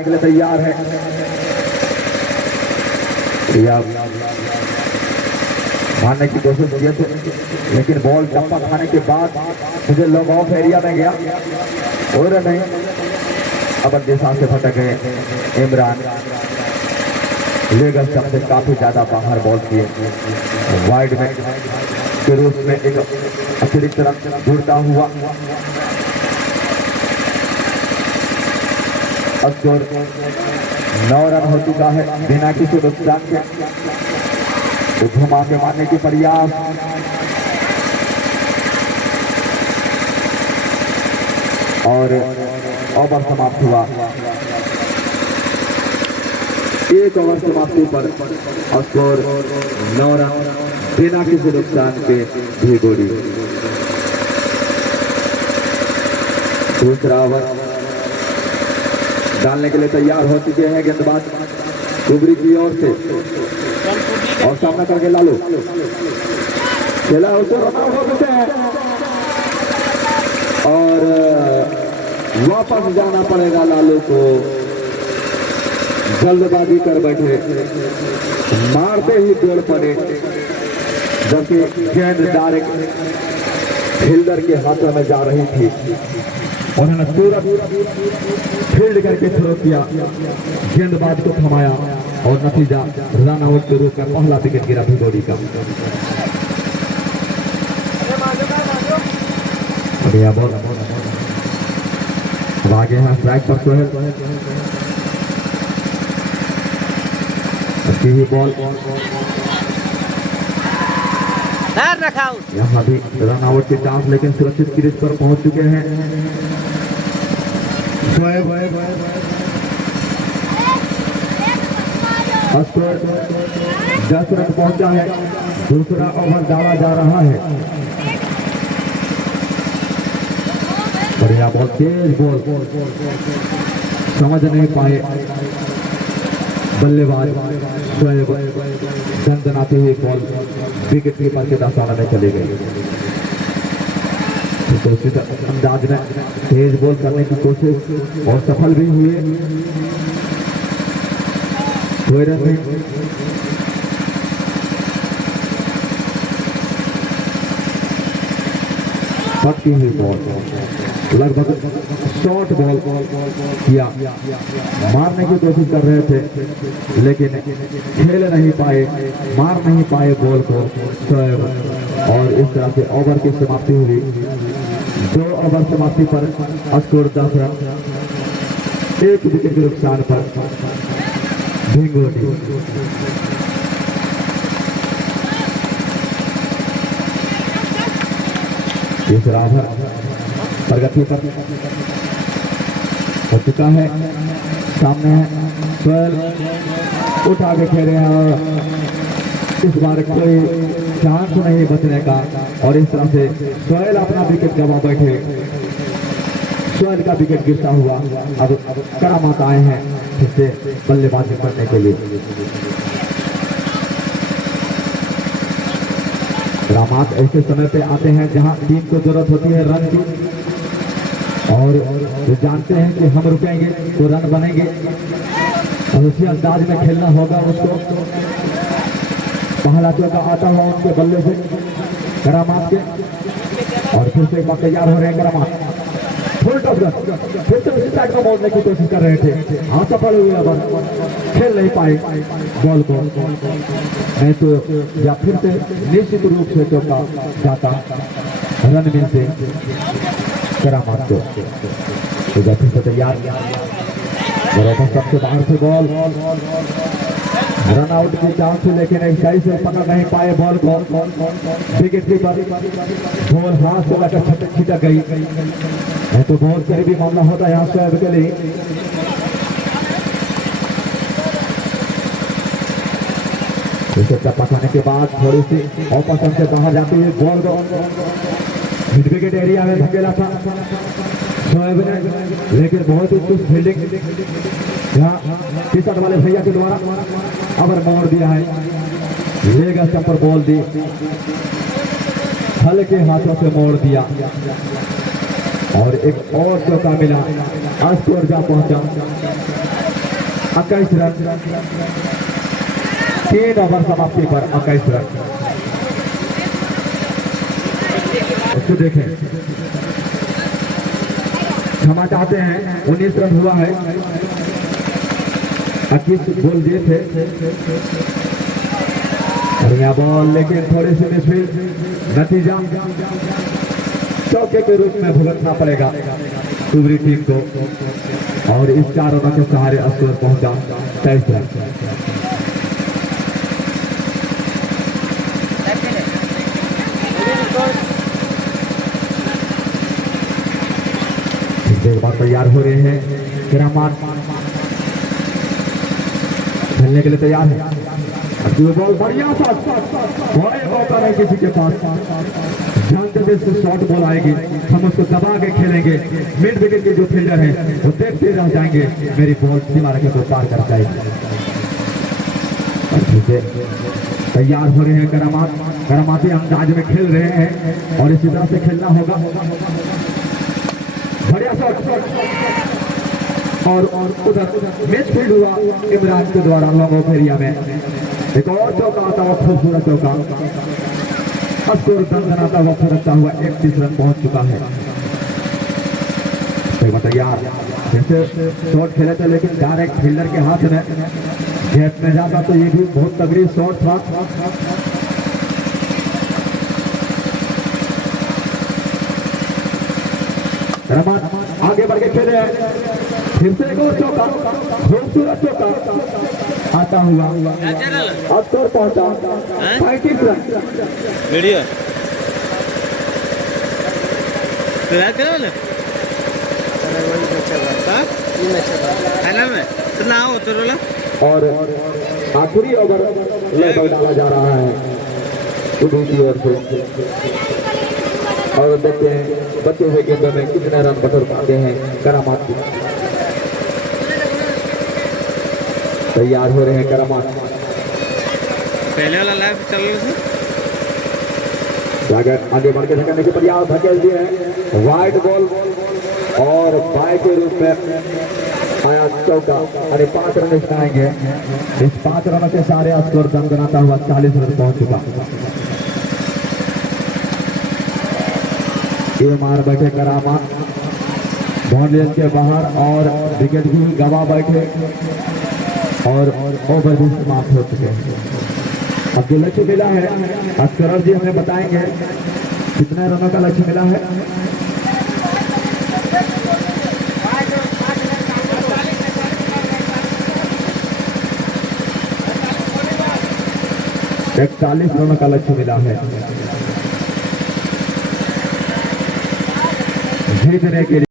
के लिए तैयार है। मारने की कोशिश की थी लेकिन बॉल टप्पा खाने के बाद मुझे लॉग ऑफ एरिया में गया और नहीं अब दिशा से भटक गए। इमरान लेगल स्टंप से काफी ज्यादा बाहर बॉल किए। वाइड में के रूप में एक अतिरिक्त रन जुड़ता हुआ स्कोर 9 रन हो चुका है बिना किसी नुकसान के। तो घुमा के मारने की प्रयास और ओवर समाप्त हुआ। एक ओवर समाप्ति पर स्कोर 9 रन बिना किसी नुकसान के भिगोड़ी। दूसरा ओवर डालने के लिए तैयार हो चुके हैं गेंदबाज कुबरी की ओर से और सामना करके लालू खेला उसको रन आउट हो चुके हैं और वापस जाना पड़ेगा लालू को। जल्दबाजी कर बैठे, मारते ही दौड़ पड़े जबकि गेंद डायरेक्ट फील्डर के हाथों में जा रही थी। उन्होंने तुरंत फील्ड करके थ्रो किया, गेंदबाज को थमाया और नतीजा रन आउट के रूप में पहला विकेट गिरा भिगोड़ी का। बॉल अब आगे है स्ट्राइक पर सोहेल ही बॉल यहाँ भी रन आउट के चांस लेकिन सुरक्षित क्रीज पर पहुंच चुके हैं। स्कोर 10 रन पहुंचा है। दूसरा ओवर डाला जा रहा है। बढ़िया बॉल, तेज बॉल, समझ नहीं पाए बल्लेबाज दंदनाते हुए बॉल विकेट कीपर के दास्ताना में चले गए। तो उसी अंदाज में तेज बॉल करने की कोशिश और सफल भी हुए। पटकी हुई बॉल, लगभग शॉर्ट बॉल किया, मारने की कोशिश कर रहे थे लेकिन खेल नहीं पाए, मार नहीं पाए बॉल को और इस तरह से ओवर की समाप्ति हुई। 2 ओवर समाप्ति पर स्कोर 10 रन, 1 विकेट के नुकसान पर भिगोड़ी। तीसरा ओवर प्रगति पर हो चुका है। सामने है सोहेल, उठा के खेले हैं और इस बार कोई चांस नहीं बचने का और इस तरह से सोहेल अपना विकेट गंवा बैठे। सोहेल का विकेट गिरता हुआ अब करामात आए हैं फिर से बल्लेबाजी करने के लिए। करामात ऐसे समय पे आते हैं जहां टीम को जरूरत होती है रन की और वो जानते हैं कि हम रुकेंगे तो रन बनेंगे और उसी अंदाज में खेलना होगा उसको। पहला चौका आता हुआ उनके बल्ले से करामात के और फिर से एक बार तैयार हो रहे हैं करामात। फुल टॉप रन, फिर से उसी साइड को मोड़ने की कोशिश कर रहे थे, हाँ सफल हुए, अब खेल नहीं पाए बॉल को, नहीं तो या फिर से निश्चित रूप से चौका जाता रन मिलते करामात को। तो फिर से तैयार सबसे बाहर से बॉल, रन आउट की चांस थी लेकिन एक सही से पकड़ नहीं पाए बॉल को। विकेट कीपर बॉल हाथ से लगा छिटक गई, नहीं तो बहुत करीबी मामला होता है यहाँ शोएब के लिए। चप्पा खाने के बाद थोड़ी सी ऑपोजिशन से बाहर जाती है बॉल को मिड विकेट एरिया में धकेला था शोएब ने, लेकिन बहुत ही चुस्त फील्डिंग यहाँ टी शर्ट वाले भैया के द्वारा अबर मोड़ दिया है। लेगा स्टंप पर बॉल दी, हल्के हाथों से मोड़ दिया और एक और चौका मिला, स्कोर जा पहुंचा 21 रन, 3 ओवर समाप्ति पर 21 रन। उसको देखें, क्षमा चाहते हैं, 19 रन हुआ है, 21 बोल दिए थे। बढ़िया बॉल, लेकिन थोड़ी सी मिसफील्ड, नतीजा चौके के रूप में भुगतना पड़ेगा टुबरी टीम को, और इस 4 रनों के सहारे स्कोर पहुंचा 23 रन। एक बार तैयार हो रहे हैं करामात, खेलने के लिए तैयार है। बॉल बढ़िया सा, बड़े मौका नहीं किसी के पास, जानते थे इससे शॉर्ट बॉल आएगी, हम उसको दबा के खेलेंगे। मिड विकेट के जो फील्डर हैं वो देखते रह जाएंगे, मेरी बॉल सीमा रेखा को पार कर जाएगी। तैयार हो रहे हैं करामात, करामाती अंदाज में खेल रहे हैं और इसी तरह से खेलना होगा। बढ़िया शॉट, और उधर मैच फील्ड हुआ इमरान के द्वारा लॉन्ग ऑफ एरिया में। एक और चौका आता हुआ, खूबसूरत चौका, स्कोर दंदनाता हुआ फरकता हुआ 31 रन पहुंच चुका है। तो तैयार, फिर से शॉट खेले थे, लेकिन डायरेक्ट फील्डर के हाथ में गैप में जाता तो ये भी बहुत तगड़ी शॉट था। आगे बढ़ के खेले हैं, फिर से एक और चौका, खूबसूरत चौका आता हुआ, अब स्कोर पहुंचा 35 रन। वीडियो और आखिरी ओवर लगभग डाला जा रहा है टुबरी की ओर से, और देखते हैं बचे हुए गेंदों में कितने रन बटोर पाते हैं करामात। तैयार हो रहे हैं करामात, पहले वाला लाइव चल रहा है। आगे बढ़ के धकेलने के प्रयास, धकेल दिए हैं, वाइड बॉल और बाय के रूप में आया चौका, अरे 5 रन इसमें आएंगे। इस 5 रनों के सारे स्कोर दमदमाता हुआ 40 रन पहुंच चुका। ये मार बैठे करामात बाउंड्री के बाहर, और विकेट भी गवा बैठे, और ओवर भी समाप्त हो चुके हैं। अब जो लक्ष्य मिला है अस्कर जी हमें बताएंगे कितने रनों का लक्ष्य मिला है। एक 40 रनों का लक्ष्य मिला है जीतने के लिए।